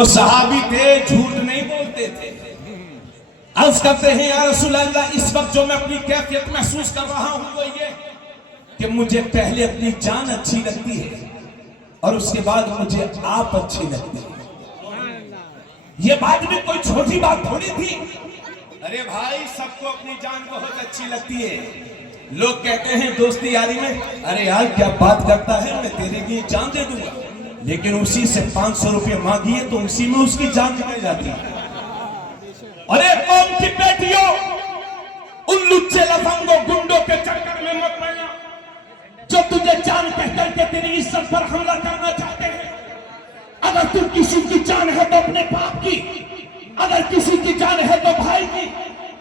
वो सहाबी थे, झूठ नहीं बोलते थे। अर्ज करते हैं या रसूल अल्लाह, इस वक्त जो मैं अपनी कैफियत महसूस कर रहा हूं वो ये कि मुझे पहले अपनी जान अच्छी लगती है और उसके बाद मुझे आप अच्छी लगती है। ये बात भी कोई छोटी बात थोड़ी थी। अरे भाई, सबको अपनी जान बहुत अच्छी लगती है। लोग कहते हैं दोस्ती यारी में, अरे यार क्या बात करता है, मैं तेरे लिए जान दे दूंगा, लेकिन उसी से 500 रुपये मांगिए तो उसी में उसकी जान निकल जाती है। अरे कौम की बेटियों, उन लुच्चे लफंगों गुंडों के चक्कर में मत पड़ना जो तुझे जान कहकर के तेरी इज्जत पर हमला करना चाहते हैं। अगर तू किसी की जान है तो अपने बाप की, अगर किसी की जान है तो भाई की,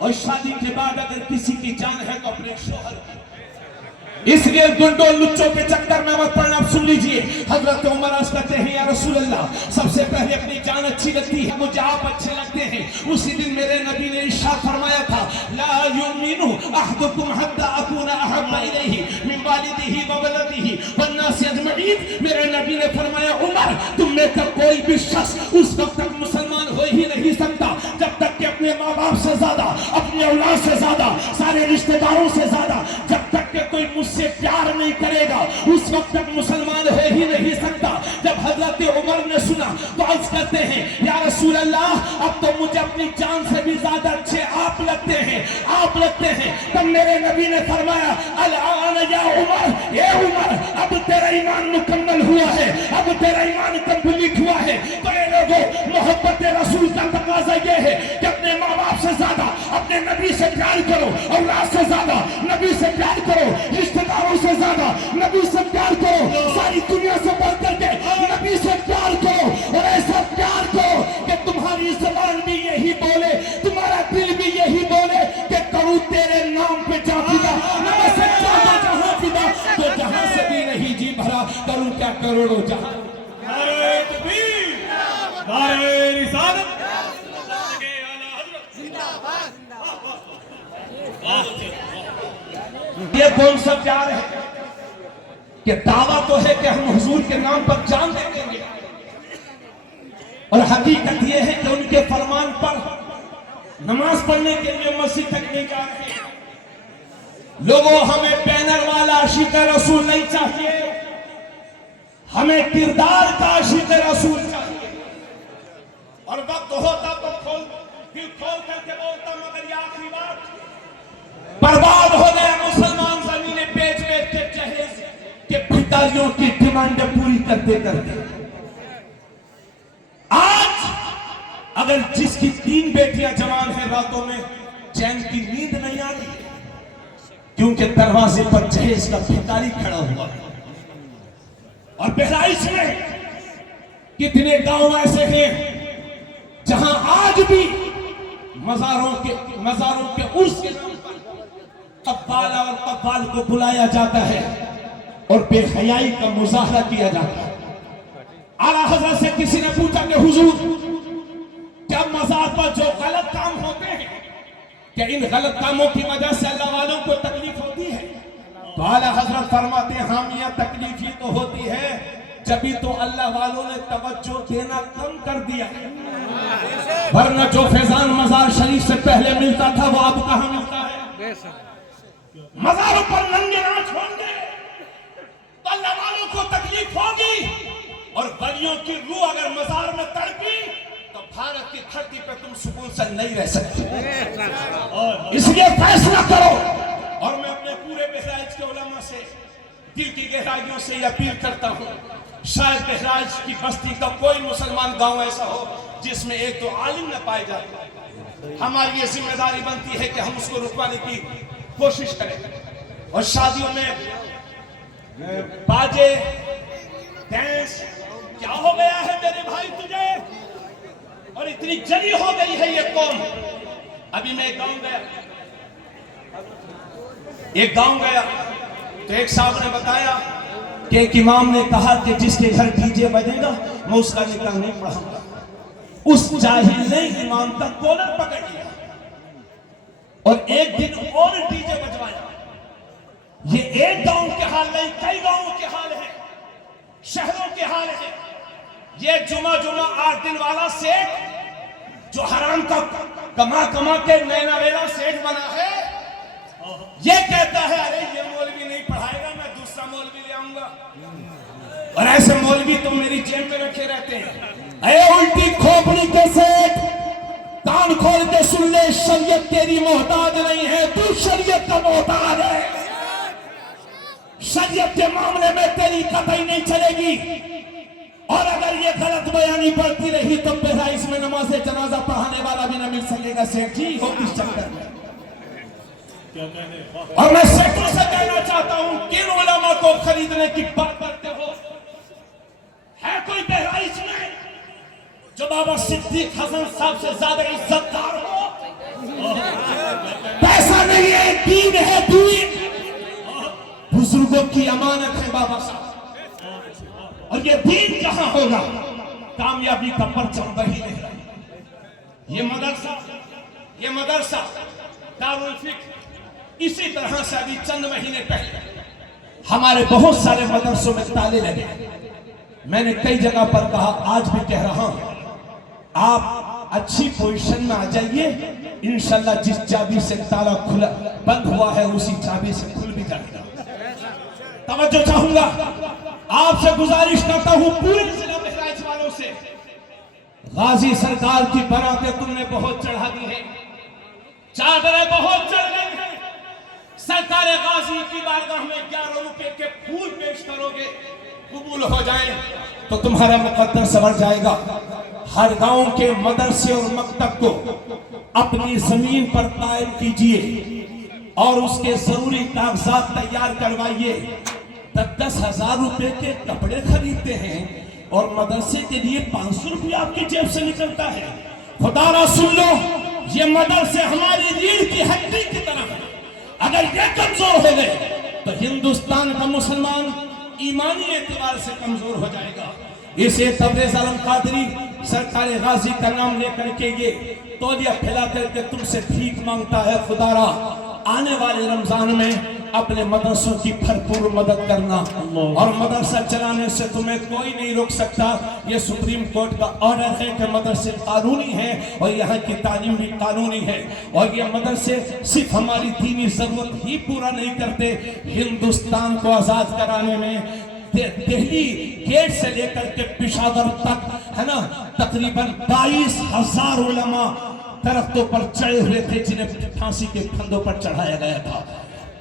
और शादी के बाद अगर किसी की जान है तो अपने शोहर की। इसलिए गुंडों लुच्चों के चक्कर में मत पड़ना। आप सुन लीजिए, हजरत उमर अर्ज करते हैं या रसूल अल्लाह, सबसे पहले अपनी जान अच्छी लगती है, मुझे आप अच्छे लगते हैं। उसी दिन मेरे नबी ने इरशाद फरमाया था, ला युमिनु अहदुकुम हत्ता अकूना अहब्बा इलैहि मिन वालिदिही व वलदिही वन्नास अजमईन। मेरे नबी ने फरमाया, उमर तुम में से कोई भी शख्स उस वक्त तक मुसलमान हो ही नहीं सकता जब तक कि अपने माँ बाप से ज्यादा, अपनी औलाद से ज्यादा, सारे रिश्तेदारों से ज्यादा जब तक कि कोई मुझसे प्यार नहीं करेगा उस वक्त तक मुसलमान हो ही नहीं सकता। जब हजरत उमर ने सुना तो अर्ज करते हैं, या रसूल अल्लाह, अब तो मुझे अपनी जान से भी ज्यादा अच्छे आप लगते हैं, आप लगते हैं। तब मेरे नबी ने फरमाया, अल-आन या उमर, ये उमर, अब तेरा ईमान मुकम्मल हुआ है, अब तेरा ईमान कंप्लीट हुआ है। तो ये लोगों, मोहब्बत रसूल का तकाजा ये है कि अपने माँ बाप से ज्यादा अपने नबी से प्यार करो, औलाद से ज्यादा नबी से प्यार करो, रिश्तेदारों से ज्यादा नबी से प्यार करो, सारी दुनिया से बढ़ करके नबी से प्यार करो। और ऐसा प्यार करो कि तुम्हारी ज़बान भी यही बोले, तुम्हारा दिल भी यही बोले कि करूं तेरे नाम पे जा फिदा, जहां फिदा तो जहां से भी नहीं जी भरा, करूं क्या करोड़ों जहां। ये कौन सा प्यार है कि दावा तो है कि हम हुजूर के नाम पर जान दे देंगे, और हकीकत यह है कि उनके फरमान पर नमाज पढ़ने के लिए मस्जिद तक नहीं जा रहे। लोगों, हमें बैनर वाला आशिक रसूल नहीं चाहिए, हमें किरदार का आशिक रसूल चाहिए। और वक्त होता तो दिल खोल करके बोलता, मगर ये आखिरी बात, बर्बाद हो गया मुसलमान जमीनें बेच बेच के जहेज के भिखारियों की डिमांडें पूरी करते करते। आज अगर जिसकी 3 बेटियां जवान हैं, रातों में चैन की नींद नहीं आ रही, क्योंकि दरवाजे पर जहेज का भिखारी खड़ा हुआ है। और बहराइच में कितने गांव ऐसे हैं जहां आज भी मजारों के उर्स के नाम पर कब्बाला और कब्बाल को बुलाया जाता है और बेहयाई का मुजाहरा किया जाता है। आला हज़रत से किसी ने पूछा कि हुजूर, क्या मज़ार पर जो गलत काम होते हैं, क्या इन गलत कामों की वजह से अल्लाह वालों को तकलीफ होती है? तो आला हज़रत फरमाते हैं, हाँ मियां, तकलीफ ही तो होती है, जभी तो अल्लाह वालों ने तवज्जो देना कम कर दिया, वरना जो फैजान मज़ार शरीफ से पहले मिलता था वो अब कहां मिलता है? मज़ारों पर नंगे नाच होंगे तो अल्लाह वालों को तकलीफ होगी, और वलियों की रूह अगर मज़ार में तड़पी तो भारत की धरती पर तुम सुकून से नहीं रह सकते। इसलिए फैसला करो। और मैं अपने पूरे बहराइच के उलमा से दिल की गहराइयों से अपील करता हूँ, शायद बहराइच की बस्ती का कोई मुसलमान गांव ऐसा हो जिसमें 1-2 आलिम न पाए जाते। हमारी ये जिम्मेदारी बनती है कि हम उसको रुकवाने की कोशिश करें। और शादियों में बाजे डांस, क्या हो गया है मेरे भाई तुझे, और इतनी जली हो गई है ये कौम। अभी मैं एक गांव गया तो एक साहब ने बताया कि एक इमाम ने कहा कि जिसके घर डीजे बजेगा मैं उसका निकाह नहीं पढ़ाऊंगा। उस जाहिल ने इमाम का कॉलर पकड़ लिया और एक दिन और डीजे बजवाया। ये एक गांव के हाल नहीं, कई गांवों के हाल है, शहरों के हाल है। ये जुमा 8 दिन वाला सेठ जो हराम का कमा के नैना वेला सेठ बना है, ये कहता है अरे ये मौलवी नहीं पढ़ाएगा, मैं दूसरा मौलवी ले आऊंगा। और ऐसे मौलवी तो मेरी जेब में रखे रहते हैं। अरे उल्टी खोपड़ी के सेठ, कान खोल के सुन ले, शरीयत तेरी मोहताज नहीं है, तू शरीयत का मोहताज है। शरीयत के मामले में तेरी कतई नहीं चलेगी। और अगर ये गलत बयानी पड़ती रही तो फिर इसमें नमाज जनाजा पढ़ाने वाला भी ना मिल सकेगा सेठ जी, हो किस चक्कर में। और मैं सेठों से कहना चाहता हूं, किन उलमा को खरीदने की बात करते हो? है कोई बहराइच में जो बाबा सिद्दीक हसन साहब से ज्यादा इज्जतदार हो? पैसा नहीं है, दीन है, दीन बुजुर्गों की अमानत है बाबा साहब। और ये दीन कहां होगा? कामयाबी का परचम वही ले रहा है। ये मदरसा दारुल फिक्र, इसी तरह से अभी चंद महीने पहले हमारे बहुत सारे मदरसों में ताले लगे। मैंने कई जगह पर कहा, आज भी कह रहा हूं, आप अच्छी पोजीशन में आ जाइए, इंशाल्लाह जिस चाबी से ताला खुला बंद हुआ है उसी चाबी से खुल भी जाएगा। तवज्जो चाहूंगा, आपसे गुजारिश करता हूं पूरे जिला बहराइच वालों से, गाजी सरकार की बरातें तुमने बहुत चढ़ा दी है, चादरें बहुत चढ़ गई हैं। सरकार गाजी की बारगाह में 11 रुपए के फूल पेश करोगे, कबूल हो जाए तो तुम्हारा मुकद्दर संवर जाएगा। हर गांव के मदरसे और मकतब को अपनी जमीन पर कायम कीजिए और उसके जरूरी कागजात तैयार करवाइए। 10,000 रुपए के कपड़े खरीदते हैं और मदरसे के लिए 500 रुपया आपकी जेब से निकलता है। खुदारा सुन लो, ये मदरसे हमारी रीढ़ की हड्डी की तरह है। अगर ये कमजोर हो गए तो हिंदुस्तान का मुसलमान ईमानी एतबार से कमजोर हो जाएगा। इसे तबरेज आलम कादरी सरकार गाजी का नाम लेकर के ये तौलिया फैला करके तुमसे भीख मांगता है। खुदारा आने वाले रमजान में अपने मदरसों की भरपूर मदद करना, और मदरसा चलाने से तुम्हें कोई नहीं रोक सकता। ये सुप्रीम कोर्ट का ऑर्डर है कि मदरसे कानूनी है और यहाँ की तालीम भी कानूनी है। और ये मदरसे सिर्फ हमारी दीनी जरूरत ही पूरा नहीं करते, हिंदुस्तान को आजाद कराने में दिल्ली गेट से लेकर के पेशावर तक है ना, तकरीबन 22,000 उलमा दरख्तों पर चढ़े हुए थे जिन्हें फांसी के फंदों पर चढ़ाया गया था।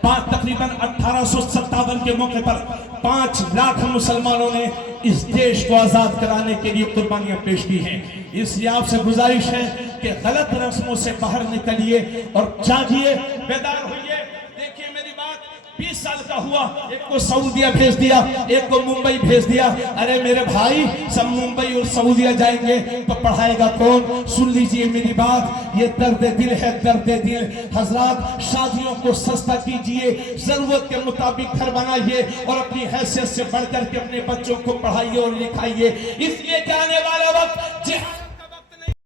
तकरीबन 1857 के मौके पर 5 लाख मुसलमानों ने इस देश को आजाद कराने के लिए कुर्बानियां पेश की हैं। इसलिए आपसे गुजारिश है कि गलत रस्मों से बाहर निकलिए और जागिए, बेदार होइए। देखिए मेरी बात, 20 साल का हुआ, एक को सऊदिया भेज दिया, एक को मुंबई भेज दिया। अरे मेरे भाई, सब मुंबई और सऊदिया जाएंगे तो पढ़ाएगा कौन? सुन लीजिए मेरी बात, ये दर्द दिल है, दर्द दिल। हजरात, शादियों को सस्ता कीजिए, जरूरत के मुताबिक घर बनाइए और अपनी हैसियत से बढ़कर के अपने बच्चों को पढ़ाइए और लिखाइए। इसलिए कि आने वाला वक्त जिहाद